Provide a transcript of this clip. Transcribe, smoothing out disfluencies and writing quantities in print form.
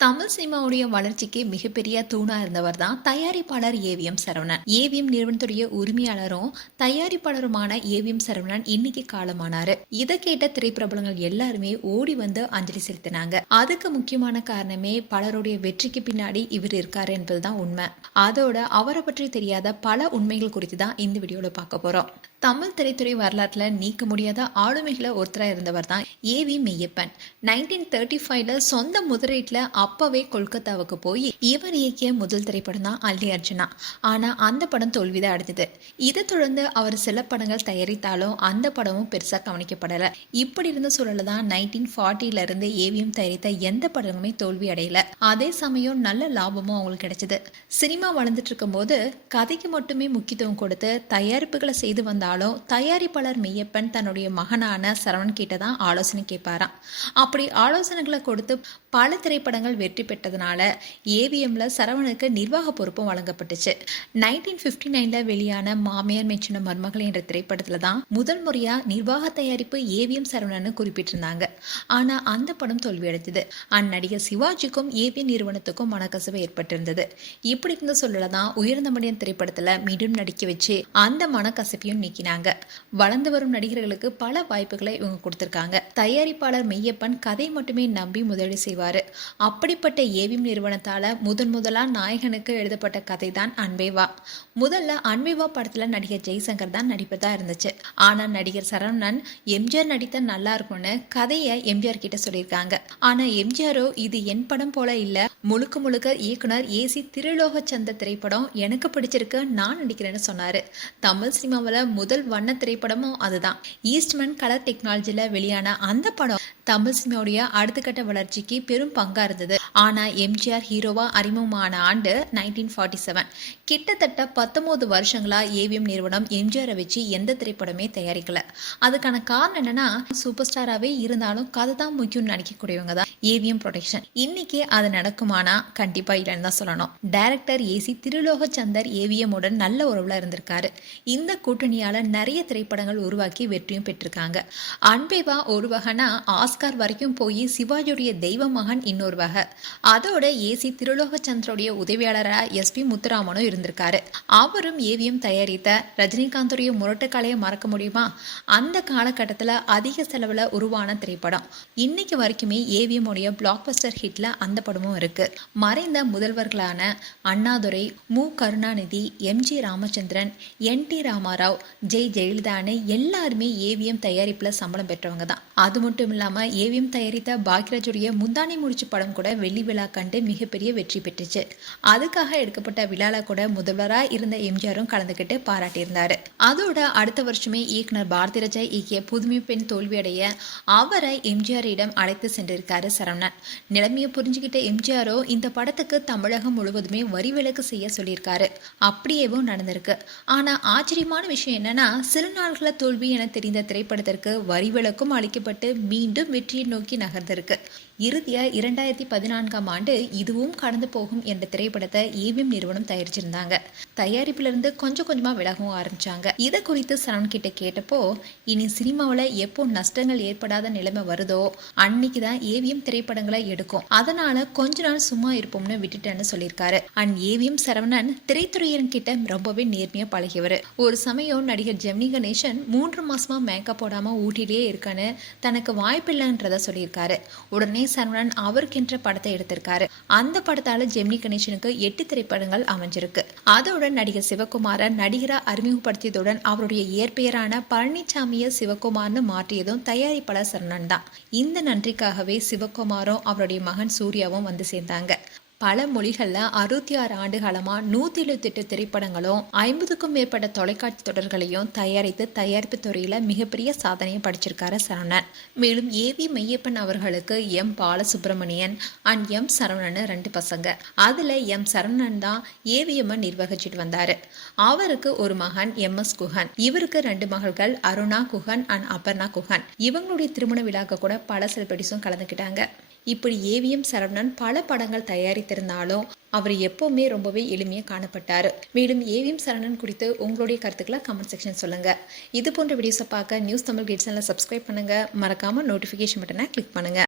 தமிழ் சினிமாவுடைய வளர்ச்சிக்கு மிகப்பெரிய தூணா இருந்தவர் தான் தயாரிப்பாளர் ஏவிஎம் சரவணன். ஏவிஎம் நிறுவனத்துடைய உரிமையாளரும் தயாரிப்பாளருமான ஏவிஎம் சரவணன் இன்னைக்கு காலமானாரு. இதை கேட்ட திரைப்பிரபலங்கள் எல்லாருமே ஓடி வந்து அஞ்சலி செலுத்தினாங்க. அதுக்கு முக்கியமான காரணமே பலருடைய வெற்றிக்கு பின்னாடி இவர் இருக்காரு என்பதுதான் உண்மை. அதோட அவரை பற்றி தெரியாத பல உண்மைகள் குறித்து தான் இந்த வீடியோல பார்க்க போறோம். தமிழ் திரைத்துறை வரலாற்றுல நீக்க முடியாத ஆளுமைகளை ஒருத்தராக இருந்தவர் தான் ஏவி மெய்யப்பன். 1935ல சொந்த முதலீட்டுல அப்பவே கொல்கத்தாவுக்கு போய் இவர் இயக்கிய முதல் திரைப்படம் தான் அல்லி அர்ஜுனா. ஆனா அந்த படம் தோல்விதான் அடைஞ்சது. இதை தொடர்ந்து அவர் சில படங்கள் தயாரித்தாலும் அந்த படமும் பெருசா கவனிக்கப்படல. இப்படி இருந்த சூழல தான் 1940ல இருந்து ஏவிஎம் தயாரித்த எந்த படமுமே தோல்வி அடையல. அதே சமயம் நல்ல லாபமும் அவங்களுக்கு கிடைச்சது. சினிமா வளர்ந்துட்டு இருக்கும் போது கதைக்கு மட்டுமே முக்கியத்துவம் கொடுத்து தயாரிப்புகளை செய்து வந்தாலும் தயாரிப்பாளர் மெய்யப்பன் தன்னுடைய மகனான சரவணன் கிட்ட தான் ஆலோசனை கேட்பாராம். அப்படி ஆலோசனைகளை கொடுத்து பல திரைப்படங்கள் வெற்றி பெற்றதுனால ஏவிஎம்ல சரவணனுக்கு நிர்வாக பொறுப்பும் வழங்கப்பட்டுச்சு. 1959ல வெளியான மாமியார் மெச்சின மருமகள் என்ற திரைப்படத்துல தான் முதல் முறையா நிர்வாக தயாரிப்பு ஏவிஎம் சரவணன் குறிப்பிட்டிருந்தாங்க. ஆனா அந்த படம் தோல்வியடைந்தது. அந்நடிகர் சிவாஜிக்கும் ஏவிஎம் நிறுவனத்துக்கும் மனக்கசவு ஏற்பட்டிருந்தது. இப்படி இருந்த சொல்லதான் உயர்ந்த மனிதன் திரைப்படத்துல மீண்டும் நடிக்க வச்சு அந்த மனக்கசப்பையும் நீக்கினாங்க. வளர்ந்து வரும் நடிகர்களுக்கு பல வாய்ப்புகளை இவங்க கொடுத்திருக்காங்க. தயாரிப்பாளர் மெய்யப்பன் கதை மட்டுமே நம்பி முதலீடு செய்வாரு. அப்படிப்பட்ட ஏவிஎம் நிறுவனத்தால முதலா நாயகனுக்கு எழுதப்பட்ட கதை தான் அன்பேவா. முதல்ல அன்பேவா படத்துல நடிகர் ஜெய்சங்கர் தான் நடிப்பதா இருந்துச்சு. ஆனா நடிகர் சரவணன் எம்ஜிஆர் நடித்த நல்லா இருக்கும்னு கதையை எம்ஜிஆர் கிட்ட சொல்லியிருக்காங்க. ஆனா எம்ஜிஆரோ இது என் படம் போல இல்ல, முழுக்க முழுக்க இயக்குனர் ஏசி திருலோகச்சந்த திரைப்படம் எனக்கு பிடிச்சிருக்கு, நான் நடிக்கிறேன்னு சொன்னாரு. தமிழ் சினிமாவில் முதல் வண்ண திரைப்படமும் அதுதான். ஈஸ்ட்மன் கலர் டெக்னாலஜில வெளியான அந்த படம் தமிழ் சினிமாவுடைய அடுத்த கட்ட வளர்ச்சிக்கு பெரும் பங்கா இருந்தது. ஆனா எம்ஜிஆர் ஹீரோவா அறிமுகமான ஆண்டு 1947. கிட்டத்தட்ட 19 வருஷங்களா ஏவிஎம் நிறுவனம் எம்ஜிஆரை வச்சு எந்த திரைப்படமே தயாரிக்கல. அதுக்கான காரணம் என்னன்னா, சூப்பர் ஸ்டாராவே இருந்தாலும் கதை தான் முக்கியம் நினைக்கக்கூடியவங்க தான் ஏவிஎம் ப்ரொடக்ஷன். இன்னைக்கு அது நடக்குமானா கண்டிப்பா இல்லைன்னு தான் சொல்லணும். டைரக்டர் ஏசி திருலோகச்சந்தர் ஏவிஎம் உடன் நல்ல உறவுல இருந்திருக்காரு. இந்த கூட்டணியால நிறைய திரைப்படங்கள் உருவாக்கி வெற்றியும் பெற்றிருக்காங்க. அன்பேவா ஒரு வகைனா ஆஸ்கார் வரைக்கும் போய் சிவாஜியுடைய தெய்வ மகன் இன்னொரு வகை. அதோட ஏசி திருலோகச்சந்தருடைய உதவியாளரா எஸ்பி முத்துராமனும் இருந்திருக்காரு. அவரும் ஏவிஎம் தயாரித்த ரஜினிகாந்துடைய முரட்டுக்காலையை மறக்க முடியுமா? அந்த காலகட்டத்தில் அதிக செலவுல உருவான திரைப்படம். இன்னைக்கு வரைக்குமே ஏவிஎம் உடைய பிளாக் பஸ்டர் ஹிட்ல அந்த படமும் இருக்கு. மறைந்த முதல்வர்களான அண்ணாதுரை, மு கருணாநிதி, எம்ஜி ராமச்சந்திரன், என்.டி. ராமாராவ், ஜெயலலிதான்னு எல்லாருமே ஏவிஎம் தயாரிப்புல சம்பளம் பெற்றவங்க தான். அது மட்டும் இல்லாம ஏவிஎம் தயாரித்த பாக்யராஜுடைய முந்தானை முடிச்சு படம் கூட வெள்ளி விழா கண்டு மிகப்பெரிய வெற்றி பெற்றுச்சு. அதுக்காக எடுக்கப்பட்ட விழால கூட முதல்வரா இருந்த எம்ஜிஆரும் கலந்துகிட்டு பாராட்டியிருந்தாரு. அதோட அடுத்த வருஷமே இயக்குனர் பாரதிராஜா இயக்கிய புதுமை பெண் தோல்வியடைய அவரை எம்ஜிஆரிடம் அழைத்து சென்றிருக்காரு சரவணன். நிலைமையை புரிஞ்சுக்கிட்ட எம்ஜிஆரோ இந்த படத்துக்கு தமிழகம் முழுவதுமே வரி விலக்கு செய்ய சொல்லியிருக்காரு. அப்படியேவும் நடந்திருக்கு. ஆனா ஆச்சரியமான விஷயம் என்னன்னா, சில நாள்கள தோல்வி என தெரிந்த திரைப்படத்திற்கு வரி விலக்கும் அளிக்கப்பட்டு மீண்டும் வெற்றியை நோக்கி நகர்ந்திருக்கு. இறுதியா 2014ஆம் ஆண்டு இதுவும் கடந்து போகும் என்ற திரைப்படத்தை ஏவிஎம் நிறுவனம் தயாரிச்சிருந்தாங்க. தயாரிப்பிலிருந்து கொஞ்சம் கொஞ்சமா விலகவும் ஆரம்பிச்சாங்க. இதை குறித்து சரவணன் கிட்ட கேட்டப்போ, இனி சினிமாவில் எப்போ நஷ்டங்கள் ஏற்படாத நிலைமை வருதோ அன்னைக்கு தான் ஏவிஎம் திரைப்படங்களை எடுக்கும், அதனால கொஞ்ச நாள் சும்மா இருப்போம்னு விட்டுட்டேன்னு சொல்லியிருக்காரு. ஏவிஎம் சரவணன் திரைத்துறையின் கிட்ட ரொம்பவே நேர்மையா பழகியவர். ஒரு சமயம் நடிகர் ஜெமினி கணேசன் 3 மாசமா மேக்கப் போடாம ஊட்டிலேயே இருக்கான்னு தனக்கு வாய்ப்பில்லைன்றத சொல்லியிருக்காரு. உடனே சரவணன் அவருக்கென்ற படத்தை எடுத்திருக்காரு. அந்த படத்தால ஜெமினி கணேசனுக்கு 8 திரைப்படங்கள் அமைஞ்சிருக்கு. அதோட நடிகர் சிவகுமார நடிகரா அறிமுகப்படுத்தியதுடன் அவருடைய இயற்பெயரான பழனிசாமியை சிவகுமார்னு மாற்றியதும் தயாரிப்பாளர் சரவணன் தான். இந்த நன்றிக்காகவே சிவகுமாரும் அவருடைய மகன் சூர்யாவும் வந்து சேர்ந்தாங்க. பல மொழிகள்ல 66 ஆண்டு காலமா 178 திரைப்படங்களும் 50க்கும் மேற்பட்ட தொலைக்காட்சி தொடர்களையும் தயாரித்து தயாரிப்பு துறையில மிகப்பெரிய சாதனையை படிச்சிருக்காரு சரவணன். மேலும் ஏவி மெய்யப்பன் அவர்களுக்கு M Balasubramanian and M Saravanan 2 பசங்க. அதுல எம் சரவணன் தான் ஏவிஎம் நிர்வகிச்சுட்டு வந்தாரு. அவருக்கு ஒரு மகன் எம்.எஸ். குஹன், இவருக்கு 2 மகள்கள் அருணா குஹன் அண்ட் அபர்ணா குஹன். இவங்களுடைய திருமண விழாக்கு கூட பல செலிபிரிட்டிஸும் கலந்துக்கிட்டாங்க. இப்படி ஏவிஎம் சரவணன் பல படங்கள் தயாரித்திருந்தாலும் அவர் எப்பவுமே ரொம்பவே எளிமையாக காணப்பட்டார். மேலும் ஏவிஎம் சரவணன் குறித்து உங்களுடைய கருத்துக்களை கமெண்ட் செக்ஷன் சொல்லுங்க. இது போன்ற வீடியோஸை பார்க்க நியூஸ் தமிழ் கிட்ஸ் சேனலை சப்ஸ்கிரைப் பண்ணுங்க. மறக்காம நோட்டிஃபிகேஷன் பட்டனை கிளிக் பண்ணுங்க.